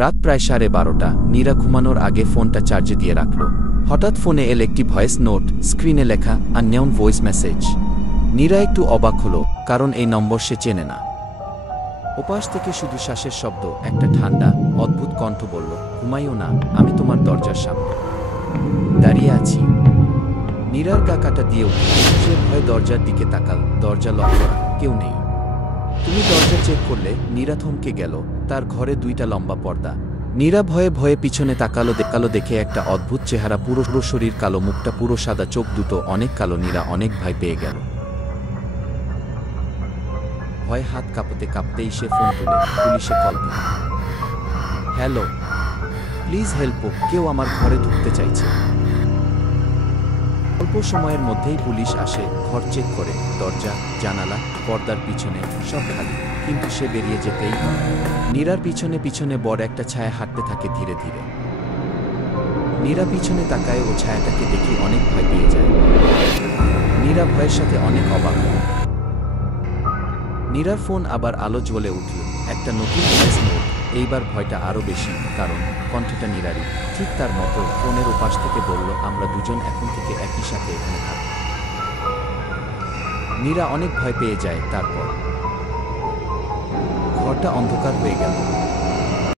রাত প্রায় 12:30। নীরা ঘুমানোর আগে ফোনটা চার্জে দিয়ে রাখল। হঠাৎ ফোনে এল একটি ভয়েস নোট, স্ক্রিনে লেখা আননোন ভয়েস মেসেজ। নীরা একটু অবাক হলো, কারণ এই নম্বর সে চেনে না। ওপাশ থেকে শুধু শ্বাসের শব্দ, একটা ঠান্ডা, অদ্ভুত কণ্ঠ বলল, ঘুমাইও না, আমি তোমার দরজার সামনে দাঁড়িয়ে আছি। নীরার গা কাটা দিয়ে উঠল। সে ভয়ে দরজার দিকে তাকাল। দরজা লক করা, কেউ নেই। তুমি দরজা চেক করলে? নীরা থমকে গেল। তার ঘরে দুইটা লম্বা পর্দা। নীরা ভয়ে ভয়ে পিছনে তাকালো দেখে একটা অদ্ভুত চেহারা, পুরো শরীর কালো, মুখটা পুরো সাদা, চোখ দুটো অনেক কালো। নীরা অনেক ভয় পেয়ে গেল। ভয়ে হাত কাঁপতে কাঁপতেই সে ফোন তুলে পুলিশে কল দিল। হ্যালো, প্লিজ হেল্প, কেউ আমার ঘরে ঢুকতে চাইছে। অল্প সময়ের মধ্যেই পুলিশ আসে, ঘর চেক করে, দরজা, জানালা, পর্দার পিছনে সব খালি। কিন্তু সে বেরিয়ে যেতেই নীরার পিছনে পিছনে বড় একটা ছায়া হাঁটতে থাকে ধীরে ধীরে। নীরা পিছনে তাকায়, ও ছায়াটাকে দেখি অনেক ভয় পেয়ে যায়। নীরা ভয়ের সাথে অনেক অবাক হয়। নীরার ফোন আবার আলো জ্বলে উঠল, একটা নতুন ভয়েস নোট। এইবার ভয়টা আরও বেশি, কারণ কণ্ঠটা নীরারই, ঠিক তার মতো। ফোনের ওপাশ থেকে বলল, আমরা দুজন এখন থেকে একই সাথে এখানে থাকব। নীরা অনেক ভয় পেয়ে যায়। তারপর ঘরটা অন্ধকার হয়ে গেল।